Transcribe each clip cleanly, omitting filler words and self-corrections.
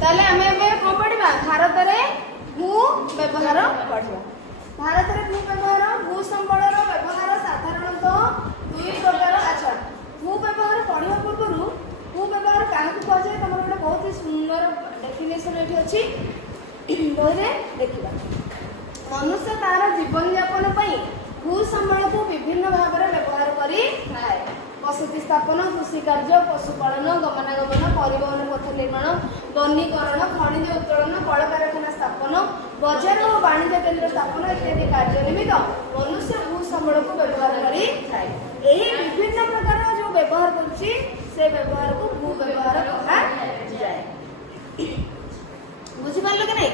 ताले आमे एबे कोन पढिबा भारत रे भू व्यवहार पढिबा। भारत रे भू व्यवहार भू संबळर व्यवहार साधारणतः दुई प्रकार। अच्छा भू व्यवहार पढिबा पूर्वरु भू व्यवहार काहे को जाय तमर ଗୋଟେ बहुत ही सुंदर डेफिनेशन एठी अछि बहिरे देखिबा। मनुष्य तार जीवन यापन पई भू संबळ को विभिन्न भाव रे व्यवहार करी थाए। बसति स्थापन कृषि कार्य पशुपालन गमनागमन परिवहन पथ निर्माण वनीकरण खनिज उत्तोलन कल कारखाना स्थापन बजार और वाणिज्य केन्द्र स्थापन इत्यादि कार्य निमित्त मनुष्य भू संबल को व्यवहार करी थाए। एही विभिन्न प्रकार जो व्यवहार करछि से व्यवहार को भू व्यवहार कहा जाए। बुझि पारलो कि नहीं?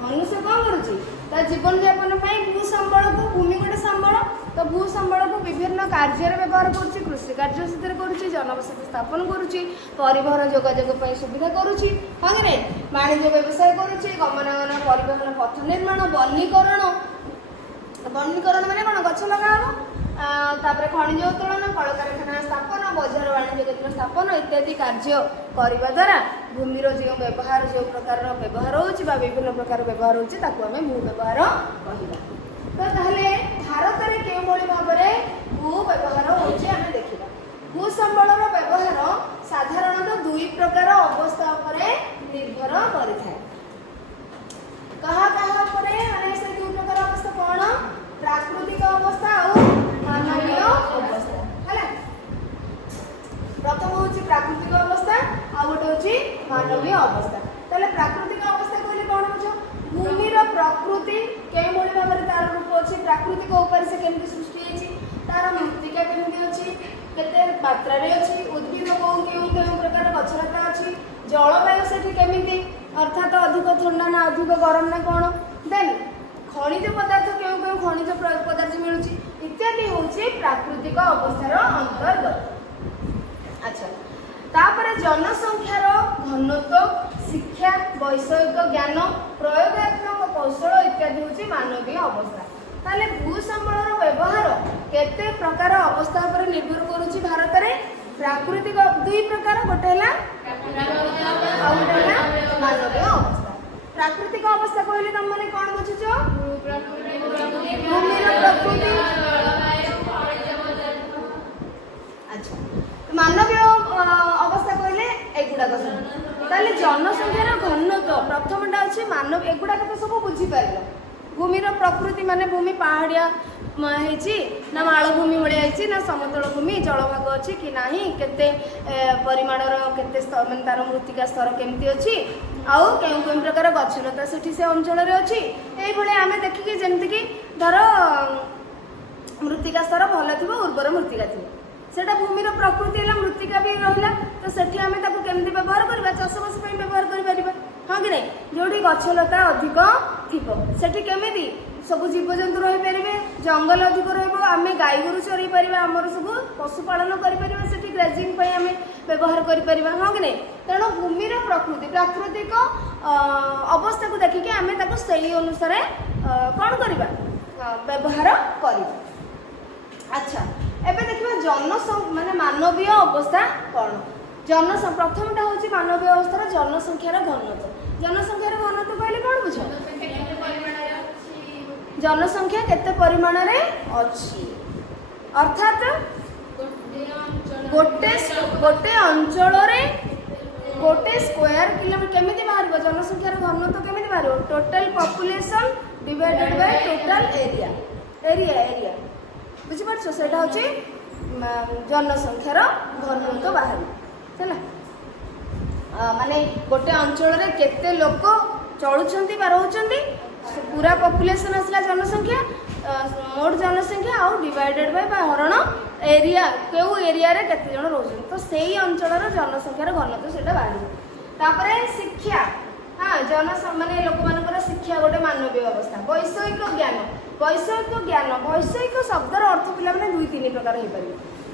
मनुष्य कौन करुछि ता जीवन यापन पई भू संबल को भूमि गोटे संबल तो भू संबल को विभिन्न कार्य व्यवहार करुछि। कृषि कार्य से करुछि जनबसति स्थापन करुछि परिवहन जोगाजोग पई सुविधा करुछि हां कि नहीं वाणिज्य व्यवसाय करुछि गमनागमन परिवहन पथ निर्माण वनीकरण माने कोन गछ लगाबो तापर खनिज उत्तोलन कल कारखाना स्थापन बजार वाणिज्य केन्द्र स्थापन इत्यादि कार्य करबा द्वारा भूमि रो जो व्यवहार जो प्रकार व्यवहार होछि बा विभिन्न प्रकार व्यवहार होछि ताकू हमें भू व्यवहार कहिबा। तो ताहले भारत रे के भली भाव रे भू व्यवहार होछि हमें देखिबा। भू संबल रो व्यवहार साधारणतः दुई प्रकार अवस्था उपरे निर्भर करिथाय। कहा परे माने से दुई प्रकार अवस्था कोन प्राकृतिक अवस्था और मानवीय अवस्था हला। प्रथम होछि प्राकृतिक अवस्था आ गोटे होछि मानवीय अवस्था। ताले प्राकृतिक अवस्था कहले कोन बुझो भूमि रो प्रकृति के भली भाव रे तार रूप अछि प्राकृतिक ऊपर से केमति सृष्टि हेछि तार मृत्तिका केमति अछि केते मात्रा रे अछि उद्भिद केउ प्रकार गछलता अछि जलवायु सेठी केमिति अर्थात अधिक ठंडा ना अधिक गरम ना कोन देन खनिज पदार्थ केउ खनिज पदार्थ मिलुछि इत्यादि होछि प्राकृतिक अवस्थार अंतर्गत। अच्छा तापर जनसंख्यार घनत्व शिक्षा वैषयिक ज्ञान प्रयोगात्मक कौशल इत्यादि होछि मानवीय अवस्था। ताले भू संबलर व्यवहार केते प्रकार अवस्था पर निर्भर करूछि भारत रे प्राकृतिक दुई प्रकार गोटे हला आ गोटे हला मानवीय अवस्था। प्राकृतिक अवस्था कहले तुम माने कोन बुझिछो भूमिर प्रकृति। अच्छा मानवीय अवस्था कहले एगुडा सब ताले जनसंख्यार घनत्व प्रथमटा अछि मानव एगुडा के सब बुझी पाइलो। भूमिर प्रकृति माने भूमि पहाड़िया हेछि ना मालभूमि भलिया हेछि ना समतल भूमि जलभाग अछि कि नाही केते परिमाणर केते स्तर माने तार मृत्तिका स्तर केमति अछि आउ केउ प्रकार गछलता सेठी से अंचल रे अछि एई भले आमे देखि कि जेमति कि धर मृत्तिका स्तर भल थिबो उर्वर मृत्तिका थिबो सेटा भूमिर प्रकृति हला मृत्तिका भी रहला तो सेठी आमे ताको केमति व्यवहार करबा चाषबास पई व्यवहार करि परिबा हां कि नै जोठी गछलता अधिक थिबो सेठी केमिति सब जीवजंतु रही पारे जंगल अधिक रही आम गाई गोरु चरई पार आमर सब पशुपालन कर ग्राजिंग आम व्यवहार कर हाँ कि नहीं तेणु भूमिर प्रकृति प्राकृतिक अवस्था को देखिए आम से अनुसार कौन करवा व्यवहार कर। अच्छा एबे देखिए माने मानवीय अवस्था कौन प्रथमटा हूँ मानवीय अवस्था जनसंख्यार घनत्व कहले कौन बुझ जनसंख्या केते परिमाण रे अछि अर्थात गोटे अंचल रे गोटे स्क्वायर किलोमीटर केमिति बाहर जनसंख्यार घनत्व केमिति बाहर total population divided by total area बुझि परछो सेटा होछि जनसंख्यार घनत्व बाहर चला माने गोटे अंचल रे केते लोक चलुछंती बा रहउछंती पूरा पॉपुलेशन आसला जनसंख्या मोट जनसंख्या आउ डिवाइडेड बाय हरण एरिया केउ एरिया रे केते जण रहउछन तो सेही अंचलर जनसंख्यार घनत्व सेटा बाहर तापरे शिक्षा हाँ जन माने लोक मानकर शिक्षा गोटे मानवीय अवस्था। वैषयिक ज्ञान वैषयिक शब्दर अर्थ पिला माने दुई तीन प्रकार हो पार।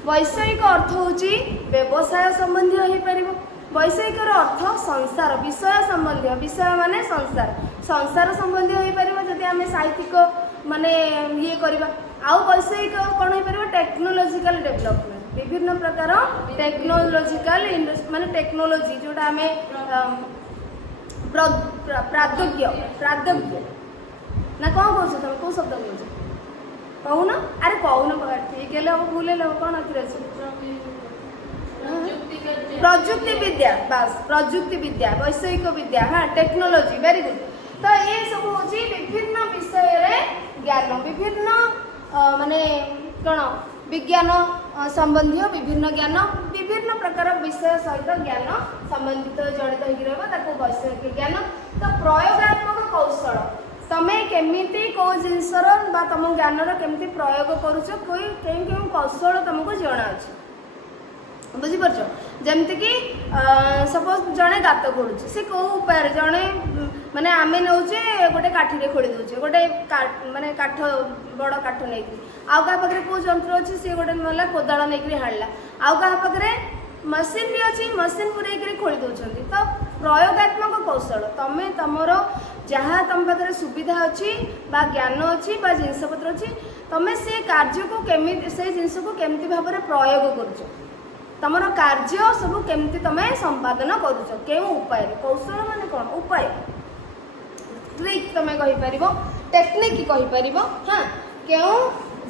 वैषयिक अर्थ होची व्यवसाय संबंधी हो पार वैषयिक अर्थ संसार विषय संबंधी विषय माने संसार संबंधी हो पार जदि आम साहित्यिक माने ये करवा आउ वैषयिक कौन हो पार टेक्नोलोजिकल डेवलपमेंट विभिन्न प्रकार टेक्नोलोजिकल माने टेक्नोलोजी जोटा आम प्रादोग्य प्रादोग्य ना कौन कौन तुम कौ शब्द कौन कहून अरे कहून ठीक है भूल है कौन प्रजुक्ति विद्या बस प्रजुक्ति विद्या वैषयिक विद्या हाँ टेक्नोलोजी वेरी गुड। तो ये सब हूँ विभिन्न विषय ज्ञान विभिन्न माने कौन विज्ञान संबंधी विभिन्न ज्ञान विभिन्न प्रकार विषय सहित ज्ञान संबंधित जड़ित हो वैषयिक ज्ञान। तो प्रयोगात्मक कौशल तमें केमिति को जिनसर बा तुम ज्ञानर केमिति प्रयोग करुच कोई केउं कौशल तुमको जना अछि बुझीपार जमती कि सपोज जड़े गात खोलुचे सी कौ उपाय जड़े माने आमे नौचे गोटे काठी खोली दौचे गोटे माने काठ बड़ काठ नहीं आउ क्या पाखे कौ जंत्र अच्छी सी गोटे ना कोदाल नहीं हाड़ला आउ क्या पाखे मशीन भी अच्छी मशीन पूरे खोली दौरान। तो प्रयोगात्मक कौशल तमें तुमर जहाँ तुम पाखे सुविधा अच्छी बा ज्ञान अच्छी बा जिनपतर अच्छी तुम्हें से कार्य को केमी से जिनस को केमती भाव में प्रयोग करुच तुम कार्य सब केमती तुम्हें संपादन करुच के उपाय कौशल माने कौन उपाय ट्रिक तुम्हें कहीपर टेक्निक कहीपर हाँ क्यों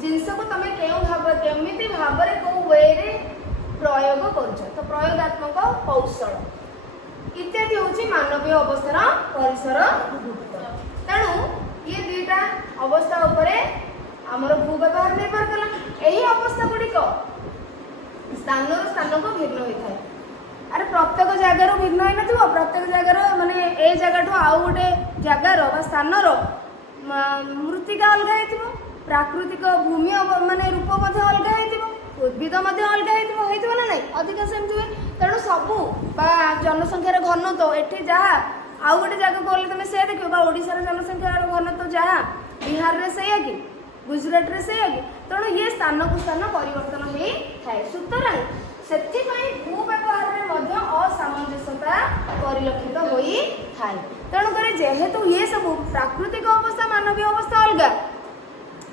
जिनस को तुम केमी भाव में कौ वे प्रयोग करुच। तो प्रयोगात्मक कौशल इत्यादि हूँ मानवीय अवस्थार परिसर तेणु ये दुईटा अवस्था उपरे आमर भूव्यवहार निर्भर कला यही अवस्था गुड़िक स्थान स्थान को भिन्न होता है। अरे प्रत्येक जगार भिन्न होना थो प्रत्येक जगार माने ए जगह आउ गोटे जगार स्थानर मृत्तिका अलग हो प्राकृतिक भूमि माने रूप अलग हो उद्भिद अलग हो ना नहीं अधिक सेमती हुए। तेणु सबू जनसंख्यार घनत्व एठी जहाँ आउ गोटे जगह गले तुम से देख ओडार जनसंख्यार घनत्व जहाँ बिहार में से कि गुजरात रे से कि तेणु ये स्थान को स्थान परिवर्तन हो थाए सुतरां से भूव्यवहार में असामंजस्यता परिलक्षित हो थाए। तेणुक जेहेतु ये सब प्राकृतिक अवस्था मानवीय अवस्था अलग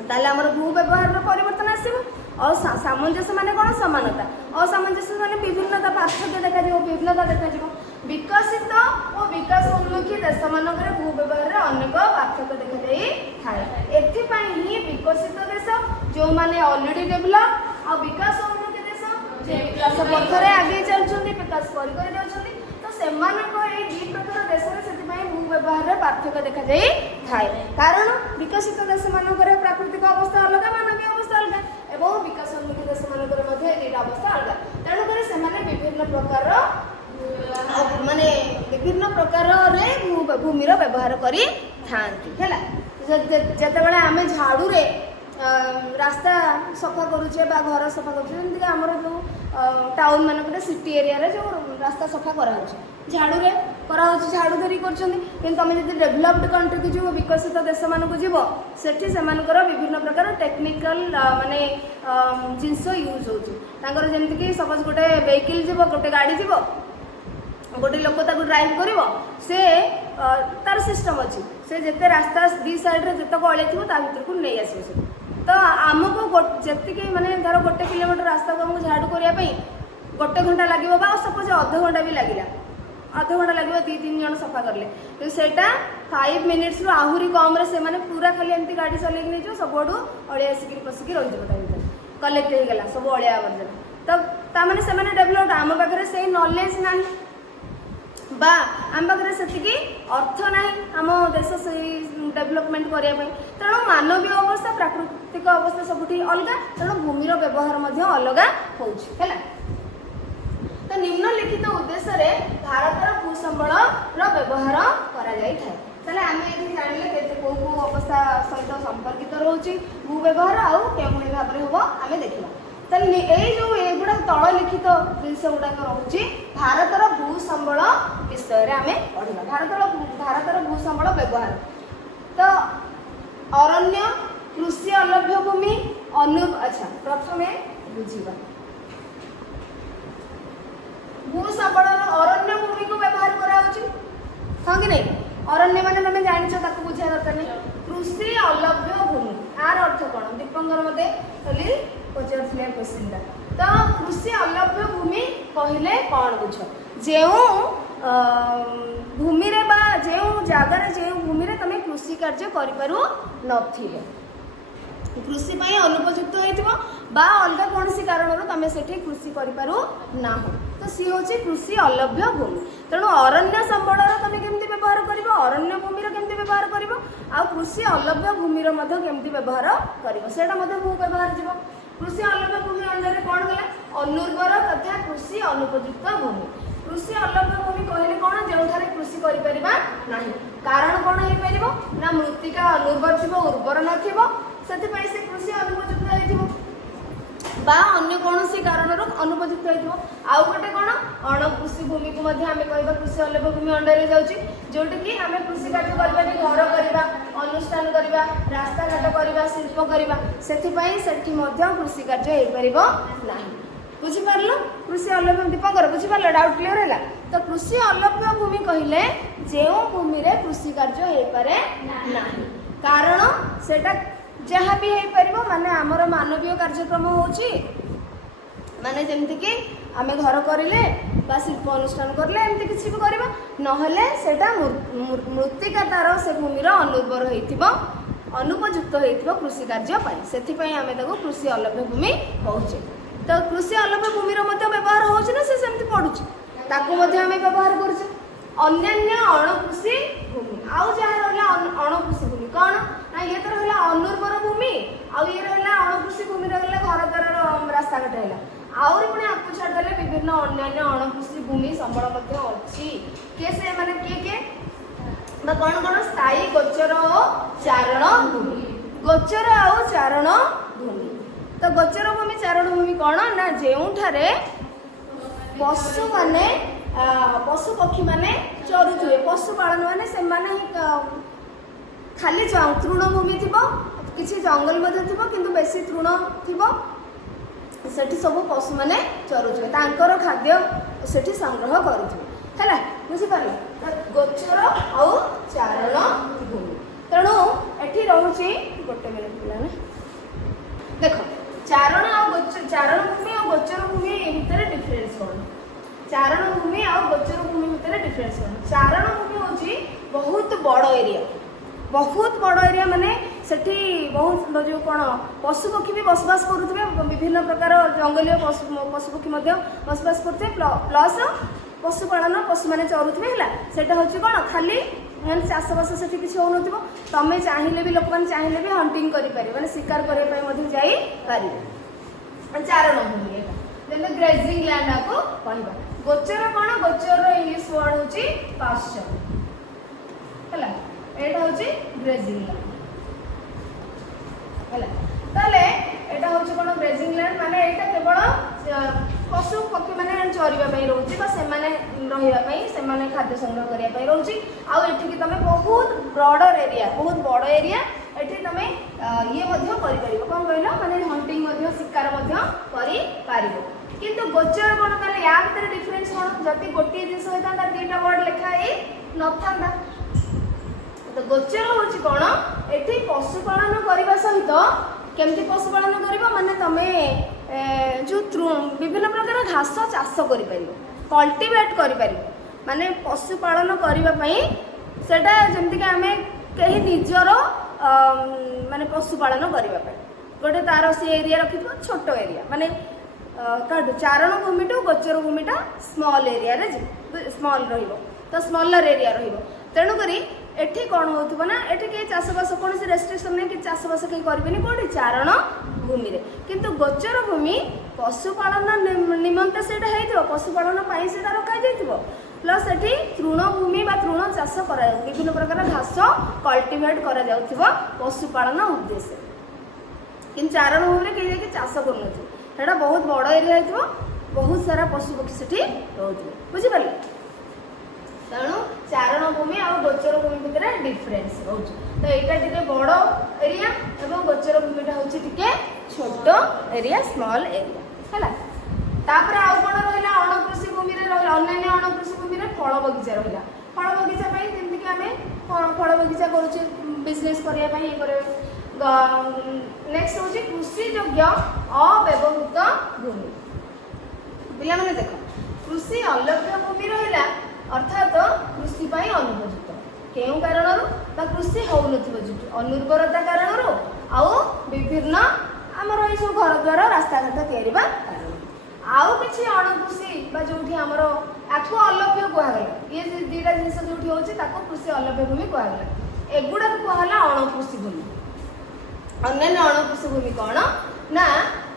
ताले आमर भूव्यवहार में परिवर्तन आसो सामंजस्य माने कौन समानता असामंजस्य माने विभिन्नता पार्थक्य देखा विभिन्नता देखा विकसित और विकास उन्मुखी देश मानक भूव्यवहार अनेक पार्थक्य देखा थाए। एथिपाई ही विकसित देश जो माने ऑलरेडी डेवलप और विकास उन्मुखी देश जे विकास पथरे आगे चलछन्ती विकास करि देउछन्ती तो सेमानक ए दी प्रकार देश रे सेतिपाई भूव्यवहार पार्थक्य देखा थाए। कारण विकसित देश मानक प्राकृतिक अवस्था अलग मानवीय अवस्था अलग एवं विकास उन्मुखी देश मानक अवस्था अलग। तेणुक से विभिन्न प्रकार माने विभिन्न प्रकार रे भूमिर व्यवहार करी थांती हैला। जेतेबेले आमे झाड़ू रे रास्ता सफा करूचे बा घर सफा करूचे जमती आमर जो टाउन मानक सिटी एरिया रे जो रास्ता सफा करा झाड़ू रे करा झाड़ू धरी कर तुम जब डेभलप्ड कंट्री को जीव विकसित देश मानक जीव सेठी सेमानकर विभिन्न प्रकार टेक्निकल माने जिनस यूज होकर जमती कि सपोज गोटे वेहिकल जीव गोटे गाड़ी जीव गोटे लोक ड्राइव कर से तार सिस्टम अच्छी से जिते रास्ता दी साइड रे जितक अलिया थी भर को नहीं आस तो आमको जी माने धर गोटे किलोमीटर रास्ता को आमको झाड़ू करने गोटे घंटा लगे सपोज अध घंटा भी लगे अध घंटा लगे दी तीन जन सफा कले तो सेटा 5 मिनिट्स रु आहरी कम रे से माने पूरा खाली एमती गाड़ी चलैक नहीं जो सब आड़ू अलिया आसिक पशिक रही कलेक्ट हो गला सब अलिया आवर्जना तो तामाने से माने डेभलप्ड आम पाखे से नॉलेज ना बा आम पाखे से अर्थ ना आम देश से डेभलपमेंट करने तेणु मानवीय अवस्था प्राकृतिक अवस्था सबुठी अलग तेणु भूमिर व्यवहार अलग होगा। तो निम्नलिखित उद्देश्य रे भारतर भूसंबल व्यवहार करें आम ये जानले कौ कौ अवस्था सहित संपर्कित रोचे भू व्यवहार आउ के भाव में हम आम देखा। जो एगुड़ा तल लिखित जिनस गुड़ाक रोचे भारतर भूसंबल विषय आम पढ़ा भारतर भूसंबल व्यवहार। तो अरण्य कृषि अलभ्य भूमि अच्छा प्रथम बुझा भूसंबल अरण्य भूमि को व्यवहार कराऊँ हाँ कि नहीं अरण्य माने तुम जान बुझा दरकार नहीं कृषि अलभ्य भूमि आर अर्थ कौन दीपंकर मते खाली पचार क्वेश्चन तो कृषि अलभ्य भूमि कहले कौन बुझ जो भूमि रे बा जगार जो भूमि रे तमे कृषि कार्य करिपारु नथिले कृषि पाई अनुपयुक्त होइथिबो बा अलगा कोनसी कारणरो तमे सेठी कृषि करिपारु ना तो सी होची कृषि अलभ्य भूमि तेणु अरण्य संबळर तमे केमती व्यवहार करिवो अरण्य भूमिर केमती व्यवहार करिवो आ कृषि अलभ्य भूमिर मध्ये केमती व्यवहार करिवो सेटा मध्ये भू व्यवहार जिवो कृषि अलभ्य भूमि अंडर कोन गला अनुर्वर तथा कृषि अनुपयुक्त भूमि कृषि अलभ्य भूमि कहले कोन जेउठारे कृषि करि परिबा नाही कारण कोन हे परिबो ना मृत्तिका अनुर्वर थिबो उर्वर नथिबो सेति पई से कृषि अनुपयुक्त हेतिबो बा अन्य कोनसी कारणरो अनुपयुक्त हेतिबो आउ गोटे कोन अण कृषि भूमि को मध्ये हमें कहबा कृषि अलभ्य भूमि अंडर रे जाउची जोटे कि हमें कृषि कार्य करबा नि घर करबा अनुष्ठान करबा रास्ता घाट करबा शिल्प करबा सेति पई सेठी मध्ये कृषि कार्य हे परिबो नाही बुझी पारलो कृषि अलभ्य दीपंकर बुझी पारलो डाउट क्लियर हैला तो कृषि अलभ्य भूमि कहिले जेउ भूमि रे कृषि कार्य हे पारे नाही कारण सेटा जहाँ भी हे परिबो माने हमर मानवीय कार्यक्रम होची माने जेमति कि आमे घर करिले बा शिल्प अनुष्ठान करले एमति किछि भी करबा नहले सेटा मृत्तिका तार से भूमिर अनुर्वर हेतिबो अनुपयुक्त हेतिबो कृषि कार्य पई सेथि पई आमे ताको कृषि अलभ्य भूमि कहूचे तो कृषि अलभ्य भूमिर मध्ये व्यवहार होची ना से सेमति पडुची ताको मध्ये आमे व्यवहार करछु अन्य अणकृषि भूमि आउ जहाँ रहला अणकृषि भूमि कौन ना ये तो रहला अनुर्वर भूमि आउ ये रहला अणकृषि भूमि रहला घर द्वार रास्ता घाट रहला आउरी पुणी आपको छाड़ देले विभिन्न अन्य अणकृषि भूमि संबळ मध्ये अछि के से माने के बा कौन स्थायी गोचर और चारण भूमि गोचर और चारण भूमि तो गोचर भूमि चारण भूमि कौन ना जेउठारे पशु माने पशु पक्षी माने चरुथुवे पशु पालन माने से माने खाली तृण भूमि थिबो किछि जंगल मध्ये थिबो किंतु बेसी तृण थिबो सेठी सब पशु माने चरुथुवे तांकर खाद्य सेठी संग्रह करुथुवे हैला बुझी पारले गोचर औ चारण भूमि तेणु एठी रहउची गोटे मिनिट पिलाने देखो चारण और गोचर चारण भूमि और गोचर भूमि ए भितर डिफरेंस कोन चारण भूमि और गोचर भूमि भितर डिफरेंस कोन चारण भूमि होची बहुत बड़ एरिया माने सेठी बहुत जो कोन पशु पक्षी भी बसवास करुथबे विभिन्न प्रकार जंगलीय पशु पक्षी मध्ये बसवास करथे प्लस पशुपालन पशु माने चरुथबे हैला सेटा होची कोन खाली माने चाष बास सेठी किछि हो नथिबो तमे चाहिले भी लोक माने चाहिले भी हंटिंग करि पारे माने शिकार करे पय मध्ये जाई पारे चारण भूमि एटा जेने ग्रेजिंग लैंड को कहबा गोचर कोन गोचर इंग्लिश वर्ड होची पास्चर हैला एटा होची ग्रेजिंग लैंड हैला ताले एटा होची कोन ग्रेजिंग लैंड माने एटा केवल पशु पक्षी माने चरिबा पई रहउची बा से माने रहिबा पई से माने खाद्य संग्रह करिया पई रहउची आ एठी कि तमे बहुत ब्रॉडर एरिया बहुत बड़ एरिया एठी तमे ये मध्ये करि परिबो कोन कहलो माने हंटिंग मध्ये शिकार मध्ये करि पारिबो किंतु गोचर कोन कहले या भीतर डिफरेंस कोन जति गोटी दिस होता ता दीटा वर्ड लिखा ए नथांदा तो गोचर होची कोन एठी पशुपालन करिबा सहित केमती पशुपालन करिबो माने तमे जो विभिन्न प्रकार घास चाष करि परिबो कल्टीवेट करि परिबो माने पशुपालन करिबा पई सेटा जेमति कि हमें कहीं निजर माने पशुपालन करिबा पई गोटे तार से एरिया रखिबो छोट एरिया माने काटू चारण भूमि टू गोचर भूमिटा स्मॉल एरिया रे स्मॉल रहिबो तो स्मॉलर एरिया रहिबो तेणु करी एठी कोन होथबो ना एठी के चाषबास कोन से रेस्ट्रिक्शन नै कि चाषबास के करबेनी कोडी चारण भूमि रे किंतु गोचर भूमि पशुपालन निमंते सेटा हेतिबो पशुपालन पई सेटा रखा जायतिबो प्लस एठी तृण भूमि बा तृण चाष करा विभिन्न प्रकार घास कल्टीवेट करा जाउतिबो पशुपालन उद्देश्य किंतु चारण भूमि रे के चाष करनथि सेटा बहुत बड़ एरिया हेतिबो बहुत सारा पशु पक्षी सेठी रहउतिबो बुझि पाले तेणु चारण भूमि और गोचर भूमि भितर डिफरेंस रोच तो यहाँ टे बड़ एरिया एवं गोचर भूमिटा हूँ टे छोट एरिया स्मॉल एरिया है तापर आउ कौन रहा अणकृषि भूमि अन्य अणकृषि भूमि फल बगीचा रहा फल बगीचा जमीक आम फल बगीचा करुचे बिजनेस करने नेक्स्ट हूँ कृषि योग्य अव्यवहृत भूमि पिला देख कृषि अलभ्य भूमि रहा अर्थात कृषि अनुपयुक्त केउं कारणरू बा कृषि होउनथिबो जोठी अनुर्वरता कारणरू आउ विभिन्न आमर ए सब घर द्वार रास्ता घाट तैयारीबा आउ किछि अणकृषि बा जोठी हमर आको अलभ्य कुहागला ये दीटा जिनिस जोठी होछि ताको कृषि अलभ्य भूमि कुहागला एगुडा कुहाला अणकृषि भूमि अन्य अणकृषि भूमि कौन ना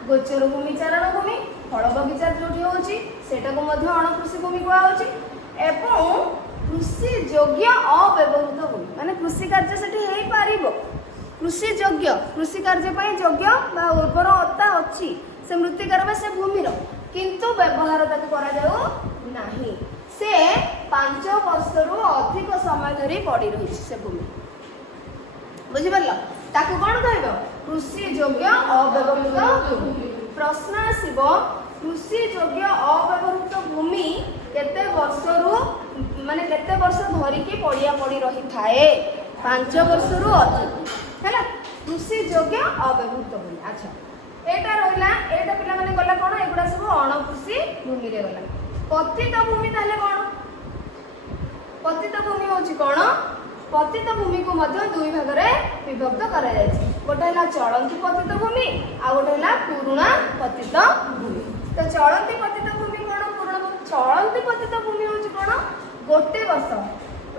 गोचर भूमि चारण भूमि फल बगीचा जोठी होछि सेटा को मध्य अणकृषि भूमि कुहा होछि एवं कृषि योग्य अव्यवहृत भूमि माने कृषि कार्य सेठी हेई पारिबो कृषि योग्य कृषि कार्य पई योग्य बा उर्वरता अछि से मृत्तिकार बा से भूमिर किंतु व्यवहार ताको करा जाऊ नाही से 5 वर्षरू अधिक समय धरी पड़ी रही से भूमि बुझि परलो ताको कोन कहबो कृषि योग्य अव्यवहृत भूमि प्रश्न आसीबो कृषि योग्य अव्यवहृत भूमि केते वर्षरू माने केते वर्ष धरी की पड़िया पड़ी रही थाए 5 वर्षरू अधिक हैला कृषि योग्य अव्यवहृत भूमि अच्छा एटा रहिला एटा पिला माने गला कोन एगुडा सब अणकृषि भूमि रे गला पतित भूमि ताले कोन पतित भूमि होची कोन पतित भूमि को मध्य दुई भाग रे विभक्त करा जायछि गोटे हला चलंती पतित भूमि आ गोटे हला पुराना पतित भूमि तो चलंती पतित भूमि कोन पुराना चलंती पतित भूमि होची कोन गोटे वर्ष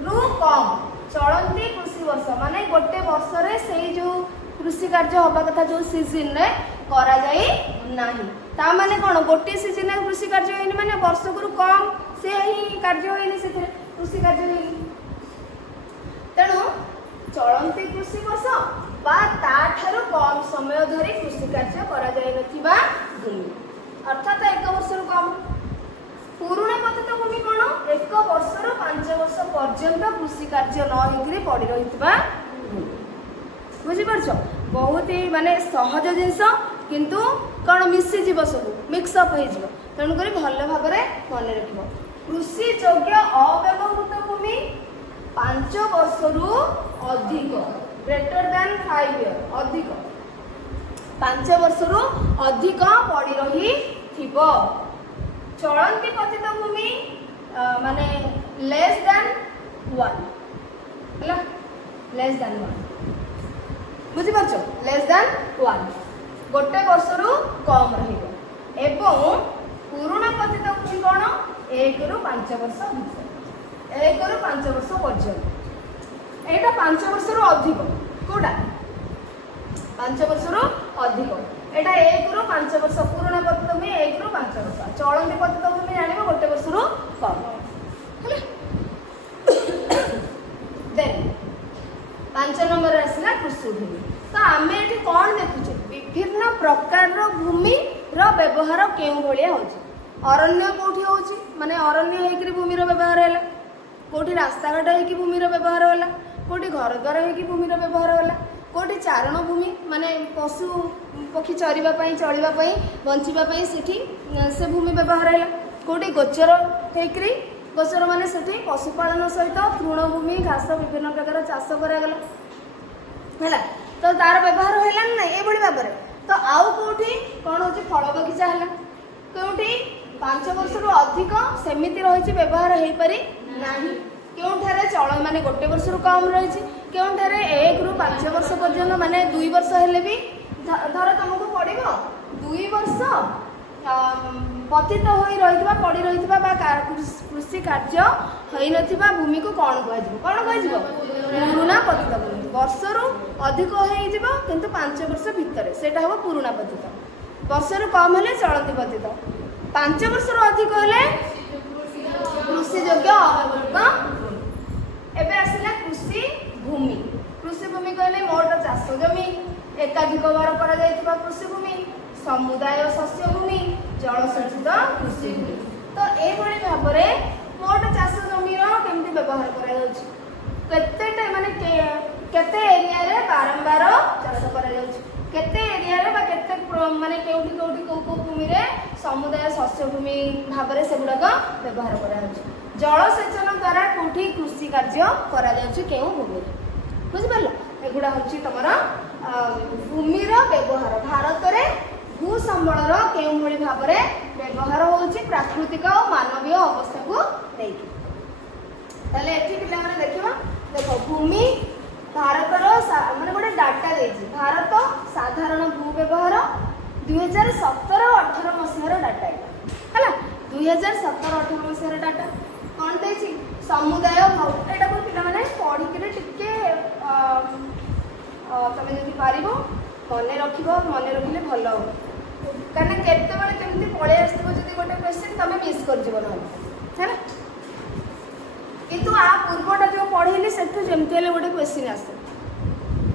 रु कम चलंती कृषि वर्ष माने गोटे वर्ष रे सेही जो कृषि कार्य होबा कथा जो सीजन रे करा जाई नाही ता माने कोन गोटे सीजन रे कृषि कार्य होइनी माने वर्ष गुरु कम से ही कार्य होइनी से कृषि कार्य होइनी तेणु चलंती कृषि वर्ष बा ताठारु कम समय धरी कृषि कार्य करा जाई नथिबा भूमि अर्थात 1 वर्ष रु कम पुराना पतित भूमि कोन 1 वर्ष रु 5 वर्ष पर्यंत कृषि कार्य न हेकरी पड़ी रहितबा बुझि परछो बहुत ही माने सहज जिंस किंतु कोन मिसी जीव सब मिक्स अप हे जीव तेणु करी भल भाबरे मन रखिबो कृषि योग्य अव्यवहृत भूमि 5 वर्ष रु अधिक ग्रेटर देन 5 इयर अधिक 5 वर्ष रु अधिक पड़ी रही थिबो चलंती पतित भूमि माने लेस देन 1 हला लेस देन 1 बुझि परछो लेस देन 1 गोटे वर्ष रु कम रहिबो एवं पुराना पतित भूमि कोन 1 रु 5 वर्ष भितर 1 रु 5 वर्ष पर्यंत एटा 5 वर्ष रु अधिक कोडा 5 वर्ष रु अधिक एटा 1 रु 5 वर्ष पुराना पतित भूमि 1 रु 5 वर्ष चलंती पतित भूमि जानिबो गोटे वर्ष रु कम हला देन 5 नंबर आसला कृषि भूमि तो आमे एठी कोन देखुचे विभिन्न प्रकार रो भूमि रो व्यवहार केउ भलिया होची अरण्य कोठी होची माने अरण्य हेकरी भूमि रो व्यवहार हैला कोठी रास्ता घाट हेकी भूमि रो व्यवहार होला कोठी घर द्वार हेकी भूमि रो व्यवहार होला कोठी चारण भूमि माने पशु पक्षी चरिबा पई चलिबा पई बंचिबा पई सेठी से भूमि व्यवहार हैला कोठी गोचर हेकरी गोचर माने सेठी पशुपालन सहित तृण भूमि घास विभिन्न प्रकार चाष करा गला हैला तो तार व्यवहार हैला नै ए बडी बाबरे तो आउ कोठी कोन होची फल बगीचा हैला कोठी 5 वर्ष रु अधिक सेमिति रहिछि व्यवहार हेई पारि नाही केउठारे चल माने गोटे वर्ष रु कम रहिछि केउठारे 1 रु 5 वर्ष पर्यंत माने 2 वर्ष हेले भी धर तुमको पड़िबो 2 वर्ष पतित होई रहितबा पड़ी रहितबा बा कृषि कार्य होई नथिबा भूमि को कोन कहजिबो पुराना पतित भूमि वर्ष रु अधिक होई जिवो किंतु 5 वर्ष भीतर सेटा हो पुराना पतित वर्ष रु कम हेले चलती पतित 5 वर्ष रु अधिक हेले कृषि योग्य अव्यवहृत एबे आसिला कृषि भूमि कहले मोट चाष जमी एकाधिक बार करा जायतिबा कृषि भूमि समुदाय शस्य भूमि जलसेचित कृषि भूमि तो ए भली भाबरे मोट चाष जमी रो केमति व्यवहार करा जाउछि केते माने केते एरिया रे बारंबार चाष करा जाउछि केते एरिया रे बा केते माने केउठी केउठी को भूमि रे समुदाय शस्य भूमि भाबरे सेगुडा का व्यवहार करा जाउछि जलसेचन द्वारा कोठी कृषि कार्य करा जाउछि केउ भूमि बुझि परलो एगुडा होछि तमरा भूमि रो व्यवहार भारत रे भू संबळर केउ भली भाबरे व्यवहार होछि प्राकृतिक और मानवीय अवस्था को नेकी ताले एठी पिला माने देखिबा देख भूमि भारतर माने गोटे डाटा देछि भारत साधारण भू व्यवहार 2017-18 मसीहार डाटा है 2017-18 मसीहार डाटा कौन देछि समुदाय एटा को पिला माने पढ़ी के टिके तमे जदि पारिबो मने रखिले भल हो कारण केतेबेले केमती पळे आसथिबो जदि गोटे क्वेश्चन तमे मिस कर जिवो है ना किंतु आ पूर्वटा जो पढ़ेली से जमती हेल्ले गोटे क्वेश्चन आसे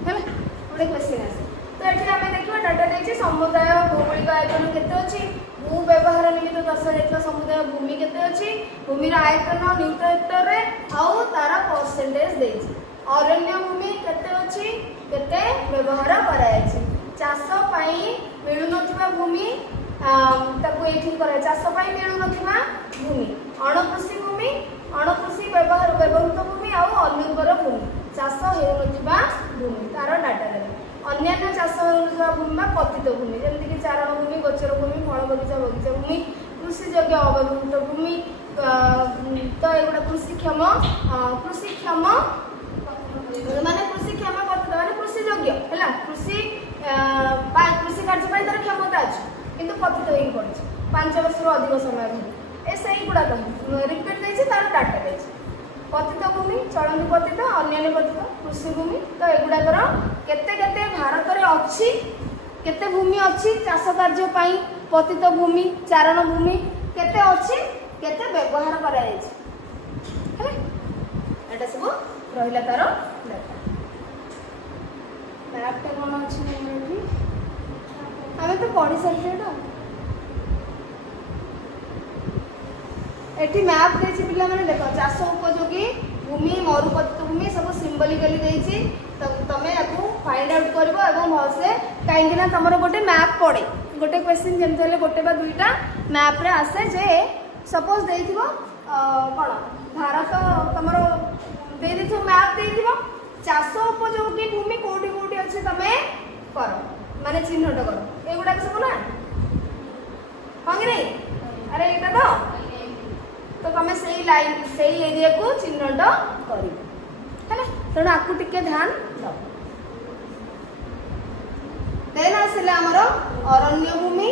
है गोटे क्वेश्चन आसे तो ये आम देखा डाटा देखिए समुदाय भौगोलिक आयतन केते अच्छी भू व्यवहार निमित्त दर्शा समुदाय भूमि केते अच्छी भूमिर आयतन न्यूटन हेक्टर रे आउ तार परसेंटेज देछि अरण्य भूमि केते अच्छी केते व्यवहार करायछि चाष पई मिलु नथिबा भूमि ताकू एठी करे चाष पई मिलु नथिबा भूमि अणकृषि भूमि अणकृषि व्यवहृत भूमि आउ अनुर्वर भूमि चाष हेउनथिबा भूमि तार डाटा देला अन्य चाष हेउनथिबा भूमि बा पतित भूमि जेमति कि चारण भूमि गोचर भूमि फल बगीचा भूमि कृषि योग्य अव्यवहृत भूमि तो एगुड़ा कृषिक्षम माने कृषिक्षम पतित माने कृषि योग्य हैला कृषि कार्य पाई तार क्षमता अछि किंतु पतित होई पड़छि 5 वर्ष अधिक समय धरि ए सही गुड़ा रिपीट देछि तार डाटा देछि पतित भूमि चलंती पतित अन्य पतित कृषि भूमि तो एगुड़ाकर केते केते भारत रे अछि केते भूमि अछि चाष कार्य पाई पतित भूमि चारण भूमि केते अछि केते व्यवहार करा जायछि हैला एटा सब रहिला तार डाटा मैप टे कोन अछि एठी हमें तो पढ़ी सारछेटा एठी मैप देछि पिला माने देखो चाष उपयोगी भूमि मरुपतित भूमि सब सिंबलिकली देछि तो तमे याकू फाइंड आउट करबो एवं भसे काहेकि ना तमरो गोटे मैप पड़े गोटे क्वेश्चन जेमते हले गोटे बा दुईटा मैप रे आसे जे सपोज देइथिबो कोन भारत तमरो दे देथिबो मैप देइथिबो चाष उपयोगी भूमि कोठी कोठी अछि तमे करो माने चिन्हट करो एगुडा सब ना हां कि नहीं अरे एटा तो तमें सही लाइन सही एरिया को चिन्हट कर तेणु आपको टिके ध्यान दो देन आसला आमर अरण्य भूमि